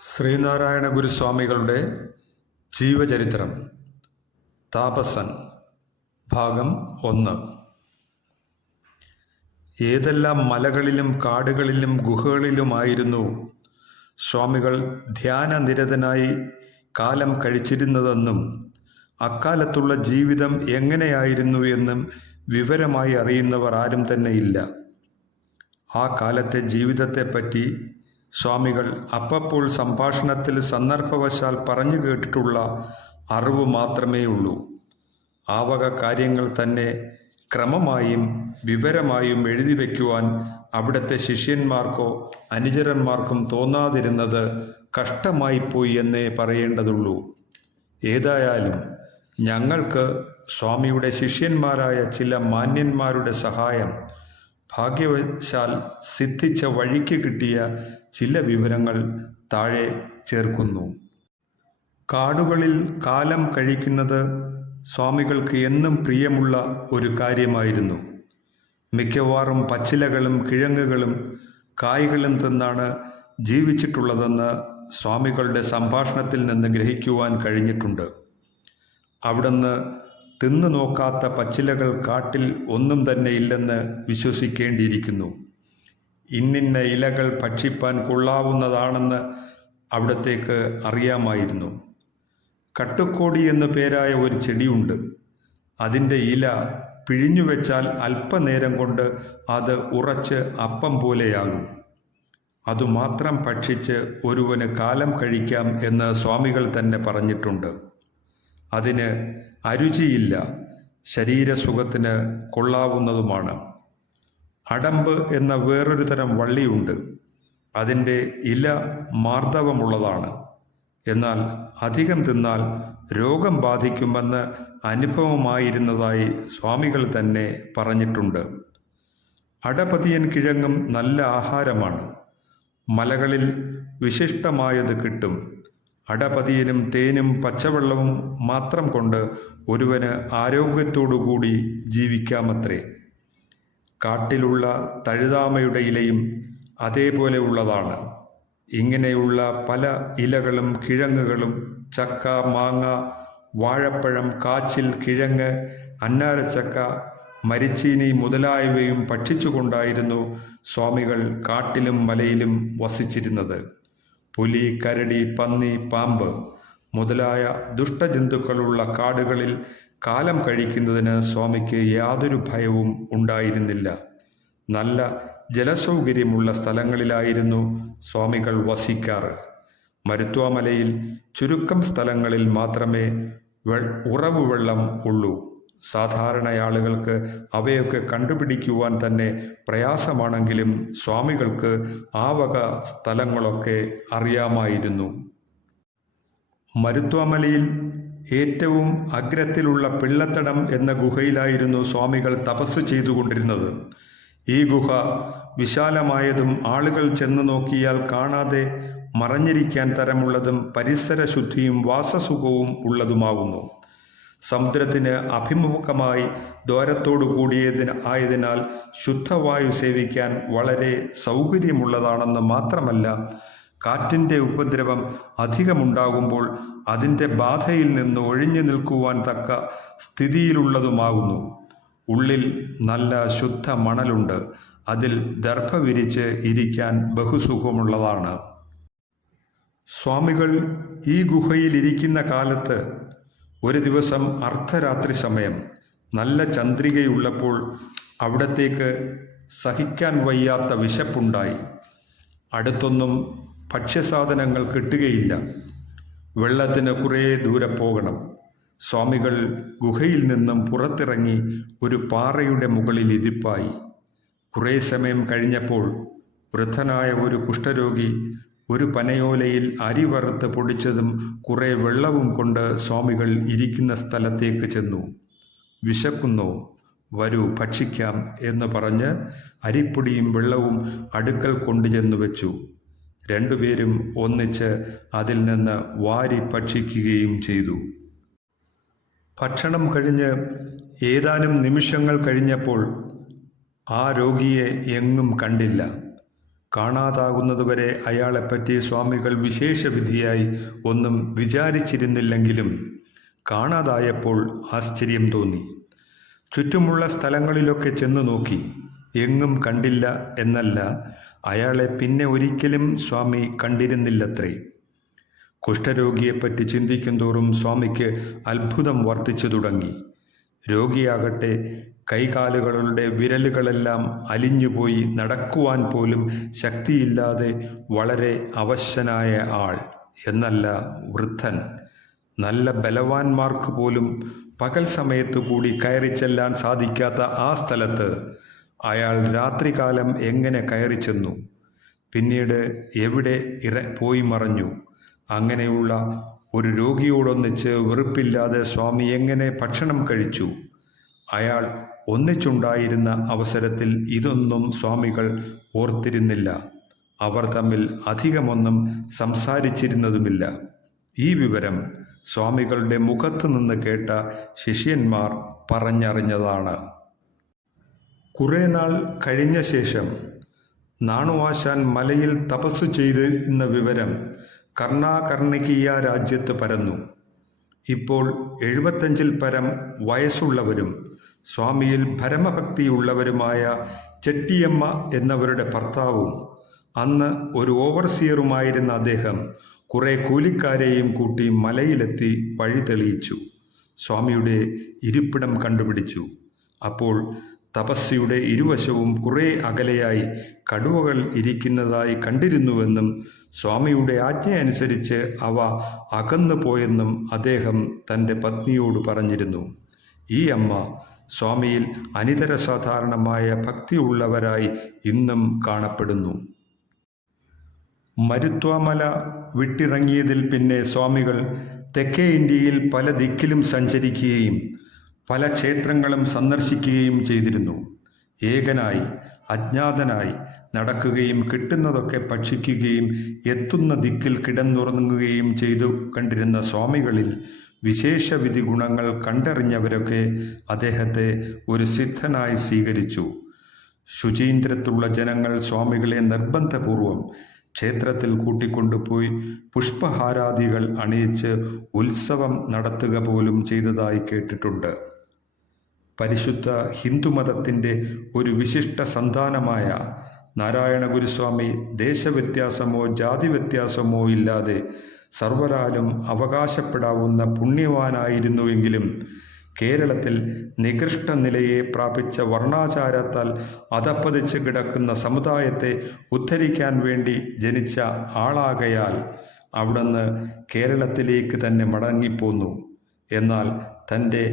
ശ്രീനാരായണ ഗുരുസ്വാമികളുടെ ജീവചരിത്രം താപസൻ ഭാഗം ഒന്ന്. ഏതെല്ലാം മലകളിലും കാടുകളിലും ഗുഹകളിലുമായിരുന്നു സ്വാമികൾ ധ്യാനനിരതനായി കാലം കഴിച്ചിരുന്നതെന്നും അക്കാലത്തുള്ള ജീവിതം എങ്ങനെയായിരുന്നു എന്നും വിവരമായി അറിയുന്നവർ ആരും തന്നെയില്ല. ആ കാലത്തെ ജീവിതത്തെപ്പറ്റി സ്വാമികൾ അപ്പപ്പോൾ സംഭാഷണത്തിൽ സന്ദർഭവശാൽ പറഞ്ഞു കേട്ടിട്ടുള്ള അറിവ് മാത്രമേ ഉള്ളൂ ആ വക കാര്യങ്ങൾ തന്നെ ക്രമമായും വിവരമായും എഴുതി വയ്ക്കുവാൻ അവിടുത്തെ ശിഷ്യന്മാർക്കോ അനുചരന്മാർക്കും തോന്നാതിരുന്നത് കഷ്ടമായിപ്പോയി എന്നേ പറയേണ്ടതുള്ളൂ. ഏതായാലും ഞങ്ങൾക്ക് സ്വാമിയുടെ ശിഷ്യന്മാരായ ചില മാന്യന്മാരുടെ സഹായം ഭാഗ്യവശാൽ സിദ്ധിച്ച വഴിക്ക് കിട്ടിയ ചില വിവരങ്ങൾ താഴെ ചേർക്കുന്നു. കാടുകളിൽ കാലം കഴിക്കുന്നത് സ്വാമികൾക്ക് എന്നും പ്രിയമുള്ള ഒരു കാര്യമായിരുന്നു. മിക്കവാറും പച്ചിലകളും കിഴങ്ങുകളും കായ്കളും തിന്നാണ് ജീവിച്ചിട്ടുള്ളതെന്ന് സ്വാമികളുടെ സംഭാഷണത്തിൽ നിന്ന് ഗ്രഹിക്കുവാൻ കഴിഞ്ഞിട്ടുണ്ട്. അവിടുന്ന് തിന്നു നോക്കാത്ത പച്ചിലകൾ കാട്ടിൽ ഒന്നും തന്നെ ഇല്ലെന്ന് വിശ്വസിക്കേണ്ടിയിരിക്കുന്നു. ഇന്നിന്ന ഇലകൾ ഭക്ഷിപ്പാൻ കൊള്ളാവുന്നതാണെന്ന് അവിടത്തേക്ക് അറിയാമായിരുന്നു. കട്ടുക്കോടി എന്നു പേരായ ഒരു ചെടിയുണ്ട്. അതിന്റെ ഇല പിഴിഞ്ഞു വെച്ചാൽ അല്പനേരം കൊണ്ട് അത് ഉറച്ച് അപ്പം പോലെയാകും. അതുമാത്രം ഭക്ഷിച്ച് ഒരുവന് കാലം കഴിക്കാം എന്ന് സ്വാമികൾ തന്നെ പറഞ്ഞിട്ടുണ്ട്. അതിന് അരുചിയില്ല. ശരീരസുഖത്തിന് കൊള്ളാവുന്നതുമാണ്. അടമ്പ് എന്ന വേറൊരു തരം വള്ളിയുണ്ട്. അതിന്റെ ഇല മാർദ്ദവമുള്ളതാണ്. എന്നാൽ അധികം തിന്നാൽ രോഗം ബാധിക്കുമെന്ന് അനുഭവമായിരുന്നതായി സ്വാമികൾ തന്നെ പറഞ്ഞിട്ടുണ്ട്. അടപതിയൻ കിഴങ്ങും നല്ല ആഹാരമാണ്. മലകളിൽ വിശിഷ്ടമായത് കിട്ടും. അടപതിയനും തേനും പച്ചവെള്ളവും മാത്രം കൊണ്ട് ഒരുവന് ആരോഗ്യത്തോടുകൂടി ജീവിക്കാമത്രേ. കാട്ടിലുള്ള തഴുതാമയുടെ ഇലയും അതേപോലെ ഉള്ളതാണ് ഇങ്ങനെയുള്ള പല ഇലകളും കിഴങ്ങുകളും ചക്ക മാങ്ങ വാഴപ്പഴം കാച്ചിൽ കിഴങ്ങ് അന്നാരച്ചക്ക മരിച്ചീനി മുതലായവയും ഭക്ഷിച്ചുകൊണ്ടായിരുന്നു സ്വാമികൾ കാട്ടിലും മലയിലും വസിച്ചിരുന്നത്. പുലി കരടി പന്നി പാമ്പ് മുതലായ ദുഷ്ടജന്തുക്കളുള്ള കാടുകളിൽ കാലം കഴിക്കുന്നതിന് സ്വാമിക്ക് യാതൊരു ഭയവും ഉണ്ടായിരുന്നില്ല. നല്ല ജലസൗകര്യമുള്ള സ്ഥലങ്ങളിലായിരുന്നു സ്വാമികൾ വസിക്കാറ്. മരുത്വാമലയിൽ ചുരുക്കം സ്ഥലങ്ങളിൽ മാത്രമേ ഉറവ് വെള്ളം ഉള്ളൂ. സാധാരണ ആളുകൾക്ക് അവയൊക്കെ കണ്ടുപിടിക്കുവാൻ തന്നെ പ്രയാസമാണെങ്കിലും സ്വാമികൾക്ക് ആ വക സ്ഥലങ്ങളൊക്കെ അറിയാമായിരുന്നു. മരുത്വാമലയിൽ ഏറ്റവും അഗ്രത്തിലുള്ള പിള്ളത്തടം എന്ന ഗുഹയിലായിരുന്നു സ്വാമികൾ തപസ് ചെയ്തുകൊണ്ടിരുന്നത്. ഈ ഗുഹ വിശാലമായതും ആളുകൾ ചെന്ന് നോക്കിയാൽ കാണാതെ മറഞ്ഞിരിക്കാൻ തരമുള്ളതും പരിസര ശുദ്ധിയും വാസസുഖവും ഉള്ളതുമാകുന്നു സമുദ്രത്തിന് അഭിമുഖമായി ദ്വാരത്തോടു കൂടിയതിന് ആയതിനാൽ ശുദ്ധവായു സേവിക്കാൻ വളരെ സൗകര്യമുള്ളതാണെന്ന് മാത്രമല്ല കാറ്റിന്റെ ഉപദ്രവം അധികമുണ്ടാകുമ്പോൾ അതിന്റെ ബാധയിൽ നിന്ന് ഒഴിഞ്ഞു നിൽക്കുവാൻ തക്ക സ്ഥിതിയിലുള്ളതുമാകുന്നു. ഉള്ളിൽ നല്ല ശുദ്ധ മണലുണ്ട്. അതിൽ ദർഭ വിരിച്ച് ഇരിക്കാൻ ബഹുസുഖമുള്ളതാണ്. സ്വാമികൾ ഈ ഗുഹയിലിരിക്കുന്ന കാലത്ത് ഒരു ദിവസം അർദ്ധരാത്രി സമയം നല്ല ചന്ദ്രികയുള്ളപ്പോൾ അവിടത്തേക്ക് സഹിക്കാൻ വയ്യാത്ത വിശപ്പുണ്ടായി. അടുത്തൊന്നും ഭക്ഷ്യസാധനങ്ങൾ കിട്ടുകയില്ല. വെള്ളത്തിന് കുറേ ദൂരെ പോകണം. സ്വാമികൾ ഗുഹയിൽ നിന്നും പുറത്തിറങ്ങി ഒരു പാറയുടെ മുകളിൽ ഇരിപ്പായി. കുറേ സമയം കഴിഞ്ഞപ്പോൾ വൃദ്ധനായ ഒരു കുഷ്ഠരോഗി ഒരു പനയോലയിൽ അരി വറുത്ത് പൊടിച്ചതും കുറേ വെള്ളവും കൊണ്ട് സ്വാമികൾ ഇരിക്കുന്ന സ്ഥലത്തേക്ക് ചെന്നു. വിശക്കുന്നോ? വരൂ ഭക്ഷിക്കാം എന്ന് പറഞ്ഞ് അരിപ്പൊടിയും വെള്ളവും അടുക്കൽ കൊണ്ടുചെന്നു വെച്ചു. രണ്ടുപേരും ഒന്നിച്ച് അതിൽ നിന്ന് വാരി ഭക്ഷിക്കുകയും ചെയ്തു. ഭക്ഷണം കഴിഞ്ഞ് ഏതാനും നിമിഷങ്ങൾ കഴിഞ്ഞപ്പോൾ ആ രോഗിയെ എങ്ങും കണ്ടില്ല. കാണാതാകുന്നതുവരെ അയാളെപ്പറ്റി സ്വാമികൾ വിശേഷവിധിയായി ഒന്നും വിചാരിച്ചിരുന്നില്ലെങ്കിലും കാണാതായപ്പോൾ ആശ്ചര്യം തോന്നി. ചുറ്റുമുള്ള സ്ഥലങ്ങളിലൊക്കെ ചെന്നു നോക്കി. എങ്ങും കണ്ടില്ല എന്നല്ല അയാളെ പിന്നെ ഒരിക്കലും സ്വാമി കണ്ടിരുന്നില്ലത്രേ. കുഷ്ഠരോഗിയെപ്പറ്റി ചിന്തിക്കും തോറും സ്വാമിക്ക് അത്ഭുതം വർദ്ധിച്ചു തുടങ്ങി. രോഗിയാകട്ടെ കൈകാലുകളുടെ വിരലുകളെല്ലാം അലിഞ്ഞുപോയി നടക്കുവാൻ പോലും ശക്തിയില്ലാതെ വളരെ അവശനായ ആൾ എന്നല്ല വൃദ്ധൻ. നല്ല ബലവാന്മാർക്ക് പോലും പകൽ സമയത്തു കൂടി കയറി ചെല്ലാൻ സാധിക്കാത്ത ആ സ്ഥലത്ത് അയാൾ രാത്രികാലം എങ്ങനെ കയറി ചെന്നു പിന്നീട് എവിടെ ഇറ പോയി മറഞ്ഞു. അങ്ങനെയുള്ള ഒരു രോഗിയോടൊന്നിച്ച് വെറുപ്പില്ലാതെ സ്വാമി എങ്ങനെ ഭക്ഷണം കഴിച്ചു? അയാൾ ഒന്നിച്ചുണ്ടായിരുന്ന അവസരത്തിൽ ഇതൊന്നും സ്വാമികൾ ഓർത്തിരുന്നില്ല. അവർ തമ്മിൽ അധികമൊന്നും സംസാരിച്ചിരുന്നതുമില്ല. ഈ വിവരം സ്വാമികളുടെ മുഖത്തു നിന്ന് കേട്ട ശിഷ്യന്മാർ പറഞ്ഞറിഞ്ഞതാണ്. കുറേ നാൾ കഴിഞ്ഞ ശേഷം നാണുവാശാൻ മലയിൽ തപസ്സു ചെയ്ത് എന്ന വിവരം കർണാകർണികീയ രാജ്യത്ത് പരന്നു. ഇപ്പോൾ എഴുപത്തഞ്ചിൽ പരം വയസ്സുള്ളവരും സ്വാമിയിൽ ഭരമഭക്തിയുള്ളവരുമായ ചെട്ടിയമ്മ എന്നവരുടെ ഭർത്താവും അന്ന് ഒരു ഓവർസിയറുമായിരുന്ന അദ്ദേഹം കുറെ കൂലിക്കാരെയും കൂട്ടി മലയിലെത്തി വഴി തെളിയിച്ചു. സ്വാമിയുടെ ഇരിപ്പിടം കണ്ടുപിടിച്ചു. അപ്പോൾ തപസ്യയുടെ ഇരുവശവും കുറേ അകലെയായി കടുവകൾ ഇരിക്കുന്നതായി കണ്ടിരുന്നുവെന്നും സ്വാമിയുടെ ആജ്ഞ അനുസരിച്ച് അവ അകന്നു പോയെന്നും അദ്ദേഹം തന്റെ പത്നിയോട് പറഞ്ഞിരുന്നു. ഈ അമ്മ സ്വാമിയിൽ അനിതര സാധാരണമായ ഭക്തിയുള്ളവരായി ഇന്നും കാണപ്പെടുന്നു. മരുത്വാമല വിട്ടിറങ്ങിയതിൽ പിന്നെ സ്വാമികൾ തെക്കേ ഇന്ത്യയിൽ പല ദിക്കിലും സഞ്ചരിക്കുകയും പല ക്ഷേത്രങ്ങളും സന്ദർശിക്കുകയും ചെയ്തിരുന്നു. ഏകനായി അജ്ഞാതനായി നടക്കുകയും കിട്ടുന്നതൊക്കെ ഭക്ഷിക്കുകയും എത്തുന്ന ദിക്കിൽ കിടന്നുറങ്ങുകയും ചെയ്തു കണ്ടിരുന്ന സ്വാമികളിൽ വിശേഷവിധി ഗുണങ്ങൾ കണ്ടറിഞ്ഞവരൊക്കെ അദ്ദേഹത്തെ ഒരു സിദ്ധനായി സ്വീകരിച്ചു. ശുചീന്ദ്രത്തുള്ള ജനങ്ങൾ സ്വാമികളെ നിർബന്ധപൂർവം ക്ഷേത്രത്തിൽ കൂട്ടിക്കൊണ്ടുപോയി പുഷ്പഹാരാദികൾ അണിയിച്ച് ഉത്സവം നടത്തുക പോലും ചെയ്തതായി കേട്ടിട്ടുണ്ട്. പരിശുദ്ധ ഹിന്ദുമതത്തിന്റെ ഒരു വിശിഷ്ട സന്താനമായ നാരായണ ഗുരുസ്വാമി ദേശവ്യത്യാസമോ ജാതി വ്യത്യാസമോ ഇല്ലാതെ സർവരാലും അവകാശപ്പെടാവുന്ന പുണ്യവാനായിരുന്നുവെങ്കിലും കേരളത്തിൽ നികൃഷ്ട നിലയെ പ്രാപിച്ച വർണാചാരത്താൽ അതപ്പതിച്ച് കിടക്കുന്ന സമുദായത്തെ ഉദ്ധരിക്കാൻ വേണ്ടി ജനിച്ച ആളാകയാൽ അവിടുന്ന് കേരളത്തിലേക്ക് തന്നെ മടങ്ങിപ്പോന്നു. എന്നാൽ തന്റെ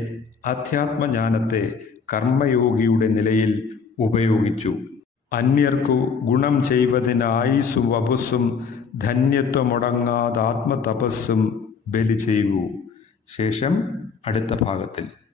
അധ്യാത്മജ്ഞാനത്തെ കർമ്മയോഗിയുടെ നിലയിൽ ഉപയോഗിച്ചു. അന്യർക്കു ഗുണം ചെയ്വതിനായുസും വപുസ്സും ധന്യത്വമുടങ്ങാതാത്മതപസ്സും ബലി ചെയ്യൂ. ശേഷം അടുത്ത ഭാഗത്തിൽ.